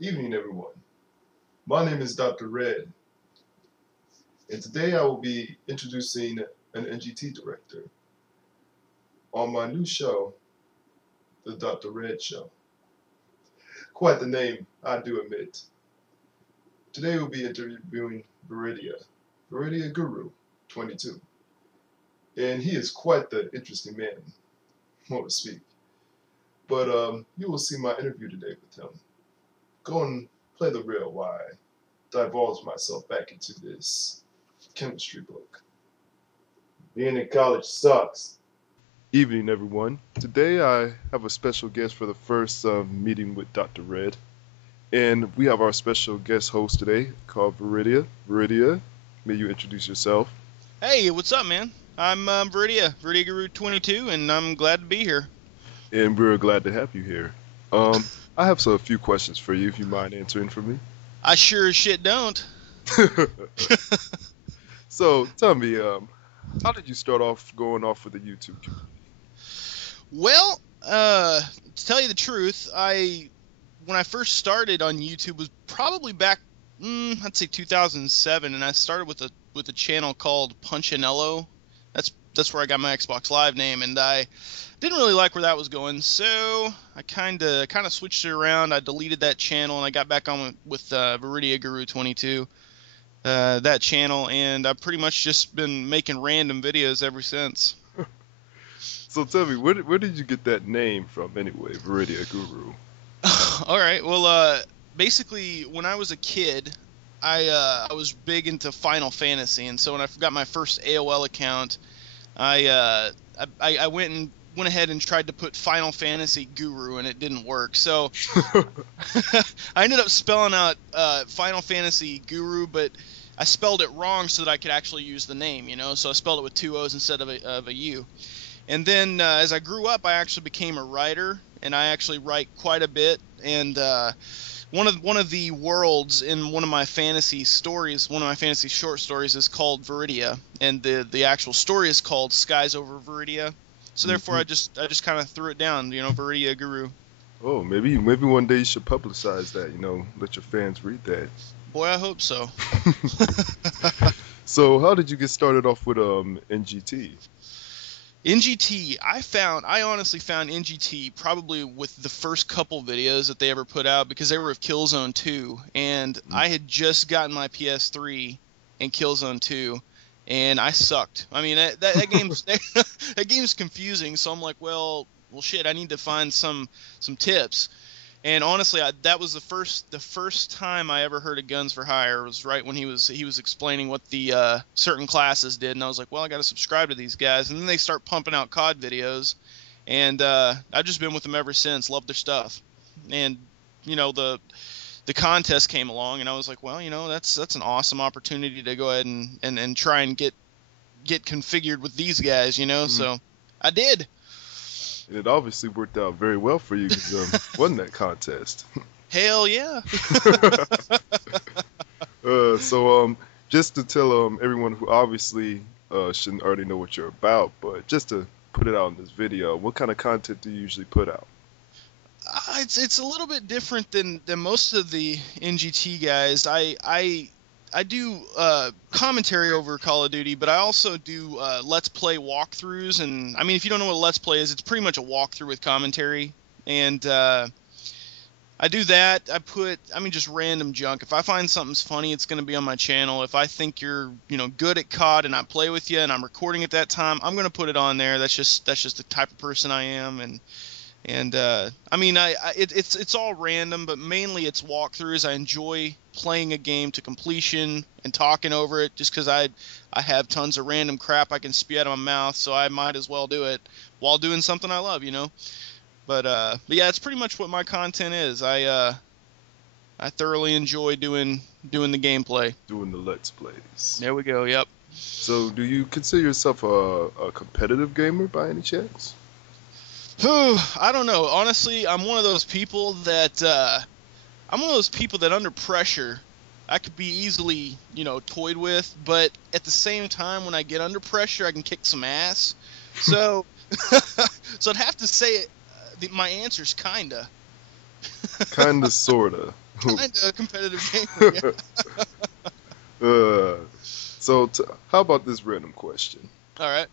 Evening, everyone. My name is Dr. Red, and today I will be introducing an NGT director on my new show, The Dr. Red Show. Quite the name, I do admit. Today we'll be interviewing Veridiya Guru, 22. And he is quite the interesting man, so to speak. But you will see my interview today with him. Go and play the reel while I divulge myself back into this chemistry book. Being in college sucks. Evening, everyone. Today I have a special guest for the first meeting with Dr. Red. And we have our special guest host today called Veridiya. Veridiya, may you introduce yourself? Hey, what's up, man? I'm Veridiya Guru 22, and I'm glad to be here. And we're glad to have you here. I have a few questions for you if you mind answering for me. I sure as shit don't. So tell me, how did you start off going off with the YouTube community? Well, to tell you the truth, when I first started on YouTube was probably back, I'd say 2007, and I started with a channel called Punchinello. That's where I got my Xbox Live name, and I didn't really like where that was going, so I kind of switched it around. I deleted that channel, and I got back on with Veridiya Guru 22, that channel, and I've pretty much just been making random videos ever since. So tell me, where did you get that name from anyway, Veridiya Guru? All right, well, basically, when I was a kid, I was big into Final Fantasy, and so when I got my first AOL account, I went ahead and tried to put Final Fantasy Guru, and it didn't work. So I ended up spelling out Final Fantasy Guru, but I spelled it wrong so that I could actually use the name, So I spelled it with two O's instead of a U. And then as I grew up, I actually became a writer, and I actually write quite a bit. And one of the worlds in one of my fantasy stories, one of my fantasy short stories, is called Veridiya, and the actual story is called Skies Over Veridiya. So therefore, I just kind of threw it down, Veridiya Guru. Oh, maybe one day you should publicize that. Let your fans read that. Boy, I hope so. So, how did you get started off with NGT? NGT, I honestly found NGT probably with the first couple videos that they ever put out, because they were of Killzone 2, and I had just gotten my PS3 and Killzone 2, and I sucked. I mean, that game's that game's confusing, so I'm like, well, shit, I need to find some tips. And honestly, that was the first time I ever heard of Guns for Hire. Was right when he was explaining what the certain classes did, and I was like, well, I got to subscribe to these guys. And then they start pumping out COD videos, and I've just been with them ever since. Love their stuff. And the contest came along, and I was like, well, that's an awesome opportunity to go ahead and try and get configured with these guys, So I did. And it obviously worked out very well for you because won that contest. Hell yeah. So just to tell everyone who obviously shouldn't already know what you're about, but just to put it out in this video, what kind of content do you usually put out? It's a little bit different than most of the NGT guys. I do commentary over Call of Duty, but I also do Let's Play walkthroughs. And I mean, if you don't know what a Let's Play is, it's pretty much a walkthrough with commentary. And I do that. Just random junk. If I find something's funny, it's going to be on my channel. If I think you're, good at COD and I play with you and I'm recording at that time, I'm going to put it on there. That's just the type of person I am. And it's all random, but mainly it's walkthroughs. I enjoy playing a game to completion and talking over it, just because I have tons of random crap I can spew out of my mouth, so I might as well do it while doing something I love, But yeah, it's pretty much what my content is. I thoroughly enjoy doing the gameplay. Doing the Let's Plays. There we go. Yep. So, do you consider yourself a competitive gamer by any chance? I don't know. Honestly, I'm one of those people that under pressure, I could be easily, toyed with, but at the same time, when I get under pressure, I can kick some ass. So, so I'd have to say my answer's kinda. Kinda, sorta. Kinda a competitive gamer. Yeah. So how about this random question? All right.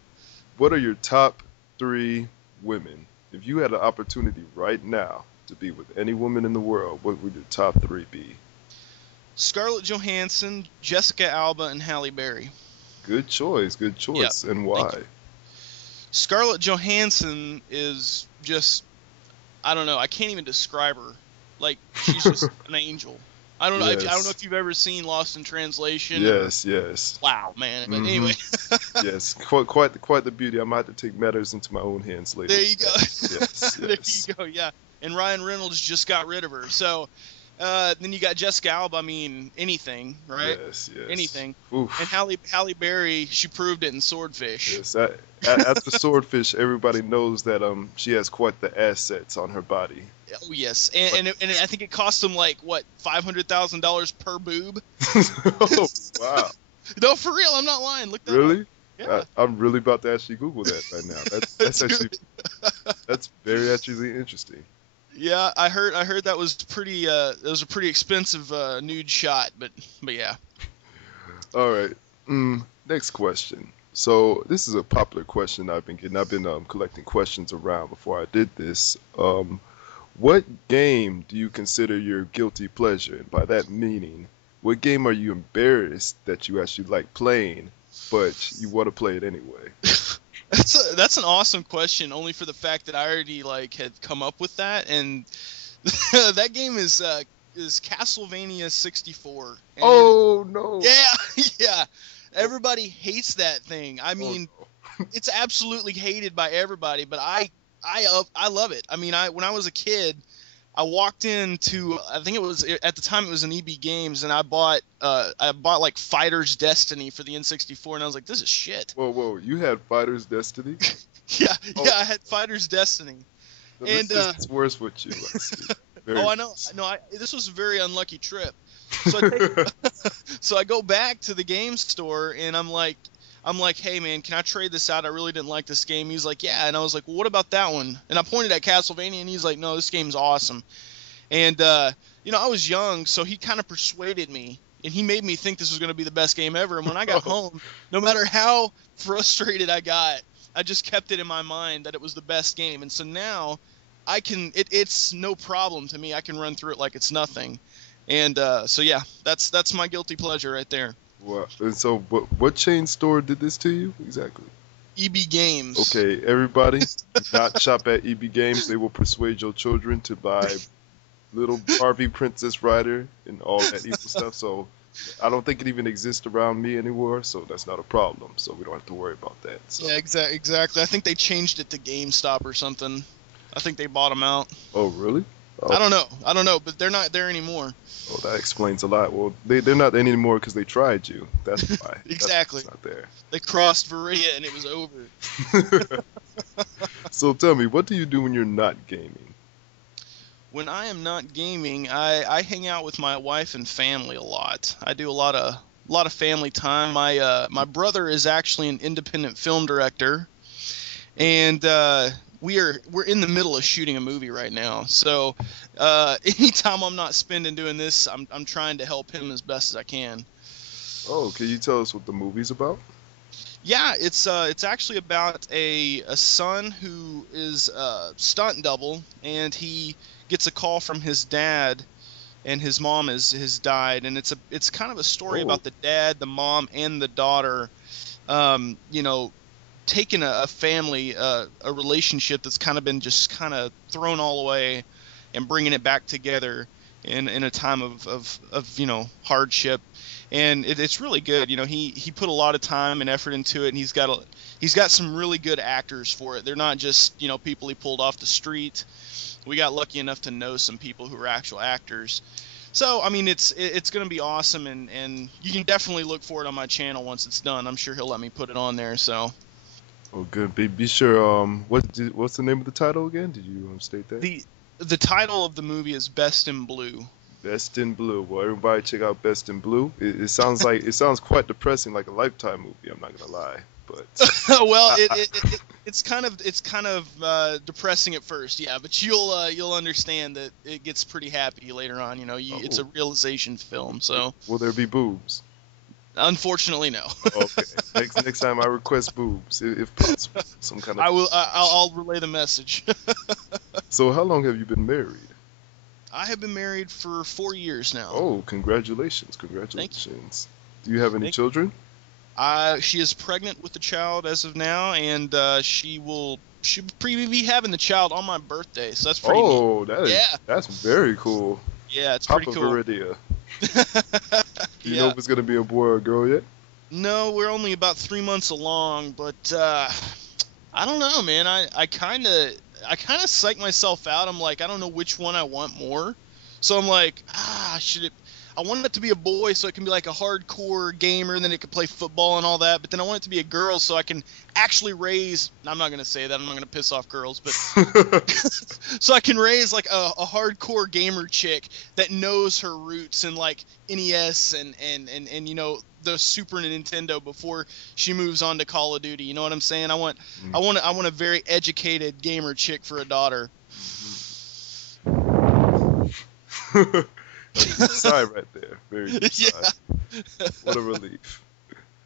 What are your top 3 women? If you had an opportunity right now to be with any woman in the world, what would your top 3 be? Scarlett Johansson, Jessica Alba, and Halle Berry. Good choice, good Yep. choice. And Thank you. why? Scarlett Johansson is just, I don't know. I can't even describe her. Like, she's just an angel. I don't know. I don't know Yes, if you've ever seen Lost in Translation or yes, yes. wow, man. But Mm-hmm. anyway, Yes, quite the beauty. I might have to take matters into my own hands later. there you go. Yes, There yes. you go. Yeah. And Ryan Reynolds just got rid of her. So then you got Jessica Alba. I mean, anything, right? Yes, yes. Anything. And Oof. Halle Berry, she proved it in Swordfish. Yes. After Swordfish, everybody knows that she has quite the assets on her body. Oh yes, But and I think it cost them like what $500,000 per boob. oh wow, No, for real, I'm not lying. Look that up. really? Yeah, I'm really about to actually Google that right now. That's do actually it. that's very actually interesting. Yeah, I heard that was pretty. It was a pretty expensive nude shot, but yeah. All right. Next question. So this is a popular question I've been getting. I've been collecting questions around before I did this. What game do you consider your guilty pleasure? And by that meaning, what game are you embarrassed that you actually like playing, but you want to play it anyway? That's an awesome question. Only for the fact that I already like had come up with that, and that game is Castlevania 64, and Oh no! yeah, yeah. Everybody hates that thing. I Oh mean, no! it's absolutely hated by everybody, but I love it. I mean, when I was a kid, I walked into, I think it was at the time it was an EB Games, and I bought like Fighter's Destiny for the N64, and I was like, this is shit. Whoa, whoa! You had Fighter's Destiny? Yeah, Oh, yeah, I had Fighter's Destiny, so this and just gets worse with you. I see. Very oh, I know, nice. no, this was a very unlucky trip. So I take, so I go back to the game store, and I'm like, hey man, can I trade this out? I really didn't like this game. He's like, yeah, and I was like, well, what about that one? And I pointed at Castlevania, and he's like, no, this game's awesome. And I was young, so he kind of persuaded me, and he made me think this was going to be the best game ever. And when I got home, no matter how frustrated I got, I just kept it in my mind that it was the best game. And so now it's no problem to me. I can run through it like it's nothing. And so yeah, that's my guilty pleasure right there. Wow. And so, what chain store did this to you exactly? EB Games. Okay, everybody, do not shop at EB Games. They will persuade your children to buy little Barbie Princess Rider and all that evil stuff. So I don't think it even exists around me anymore. So that's not a problem. So we don't have to worry about that. So. Yeah, exactly. I think they changed it to GameStop or something. I think they bought them out. Oh, really? Oh, I don't know, but they're not there anymore. oh, that explains a lot. Well, they're not anymore because they tried you. That's why. Exactly. That's not there. They crossed Veridiya and it was over. So tell me, what do you do when you're not gaming? When I am not gaming, I hang out with my wife and family a lot. I do a lot of family time. My brother is actually an independent film director, and we're in the middle of shooting a movie right now. So anytime I'm not spending doing this, I'm trying to help him as best as I can. Oh, can you tell us what the movie's about? Yeah, it's actually about a son who is a stunt double, and he gets a call from his dad, and his mom has died, and it's kind of a story Oh, about the dad, the mom, and the daughter, you know, taking a family, a relationship that's kind of been just kind of thrown all away, and bringing it back together in a time of hardship. And it's really good. You know, he put a lot of time and effort into it, and he's got some really good actors for it. They're not just people he pulled off the street. We got lucky enough to know some people who are actual actors. So I mean, it's going to be awesome, and you can definitely look for it on my channel once it's done. I'm sure he'll let me put it on there. So oh, good. Be sure. What's the name of the title again? Did you state that? the title of the movie is Best in Blue. Best in Blue. Well, everybody check out Best in Blue. It sounds quite depressing, like a Lifetime movie. I'm not gonna lie, but Well, I, it, I, it, it it's kind of depressing at first, yeah, but you'll understand that it gets pretty happy later on. You know, it's a Oh, realization film, so will there be boobs? unfortunately, no. Okay. Next time I request boobs, if possible, some kind of. I'll relay the message. So how long have you been married? I have been married for 4 years now. Oh, congratulations, Thank you. congratulations. Do you have any Thank children? She is pregnant with the child as of now, and she'll be having the child on my birthday, so that's pretty neat. Oh, Yeah, that's very cool. yeah, it's pretty Papa cool. Veridiya. Do you know Yeah. if it's gonna be a boy or a girl yet? No, we're only about 3 months along, but I don't know, man. I kind of psych myself out. I'm like, I don't know which one I want more. So I'm like, I want it to be a boy so it can be like a hardcore gamer, and then it can play football and all that. But then I want it to be a girl so I can actually raise. I'm not gonna say that. I'm not gonna piss off girls, but so I can raise like a hardcore gamer chick that knows her roots in like NES and you know the Super Nintendo before she moves on to Call of Duty. You know what I'm saying? I want a very educated gamer chick for a daughter. A deep sigh right there. Very deep sigh. Yeah, What a relief.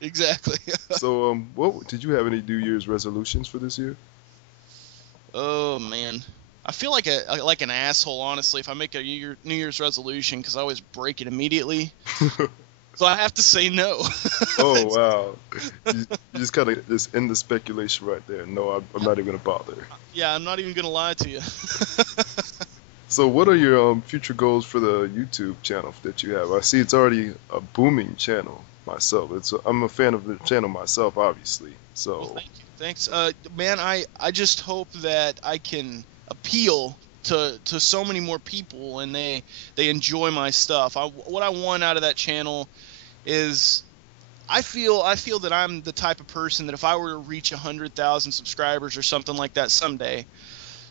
exactly. So, what did you have any New Year's resolutions for this year? Oh man, I feel like an asshole honestly if I make a New Year's resolution because I always break it immediately. So I have to say no. Oh wow, you just kind of just end the speculation right there. No, I'm not even gonna bother. Yeah, I'm not even gonna lie to you. So, what are your future goals for the YouTube channel that you have? I see it's already a booming channel myself. I'm a fan of the channel myself, obviously. Well, So, thank you. Thanks. Man, I just hope that I can appeal to so many more people and they enjoy my stuff. What I want out of that channel is I feel that I'm the type of person that if I were to reach 100,000 subscribers or something like that someday,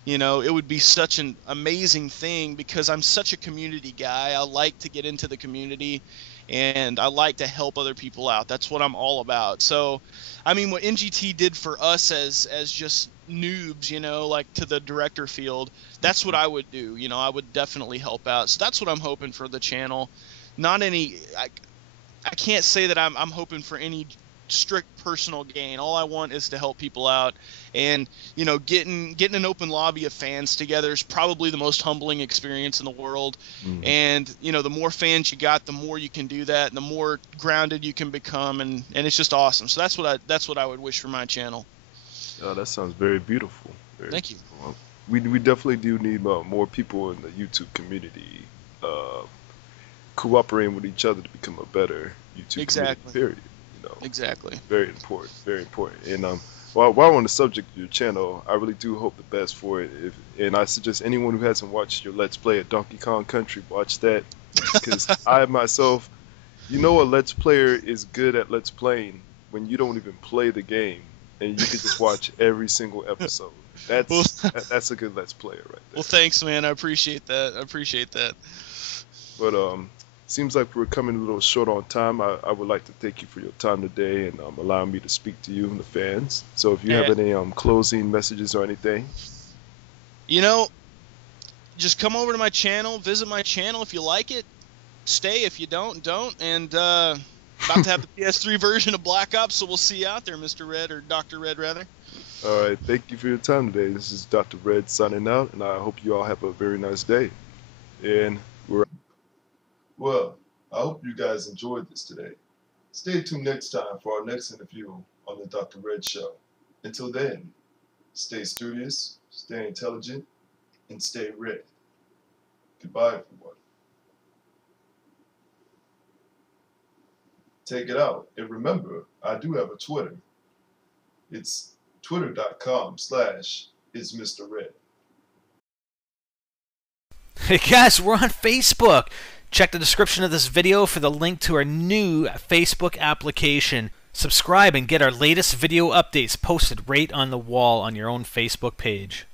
you know, it would be such an amazing thing because I'm such a community guy. I like to get into the community and I like to help other people out. That's what I'm all about. So, I mean, what NGT did for us as just noobs, you know, like to the director field, that's what I would do. You know, I would definitely help out. So that's what I'm hoping for the channel. Not any I can't say that I'm hoping for any strict personal gain. All I want is to help people out, and you know, getting an open lobby of fans together is probably the most humbling experience in the world. mhm. And you know, the more fans you got, the more you can do that, and the more grounded you can become, and it's just awesome. So that's what I would wish for my channel. That sounds very beautiful. Very Thank you. beautiful. We definitely do need more people in the YouTube community uh, cooperating with each other to become a better YouTube community. Exactly. Period. You know, Exactly. very important. Very important. And while we're on the subject of your channel, I really do hope the best for it. And I suggest anyone who hasn't watched your Let's Play at Donkey Kong Country watch that because I myself, you know, a Let's Player is good at Let's Playing when you don't even play the game and you can just watch every single episode. Well, That's a good Let's Player right there. well, thanks, man. I appreciate that. I appreciate that. But seems like we're coming a little short on time. I would like to thank you for your time today and allowing me to speak to you and the fans. So if you have And, any closing messages or anything. you know, just come over to my channel, visit my channel if you like it. Stay if you don't. And about to have the PS3 version of Black Ops, so we'll see you out there, Mr. Red, or Dr. Red, rather. All right, thank you for your time today. This is Dr. Red signing out, and I hope you all have a very nice day. And we're well, I hope you guys enjoyed this today. Stay tuned next time for our next interview on the Dr. Red Show. Until then, stay studious, stay intelligent, and stay red. Goodbye, everyone. Take it out. And remember, I do have a Twitter. It's twitter.com/it's Mr. Red. Hey guys, we're on Facebook. Check the description of this video for the link to our new Facebook application. Subscribe and get our latest video updates posted right on the wall on your own Facebook page.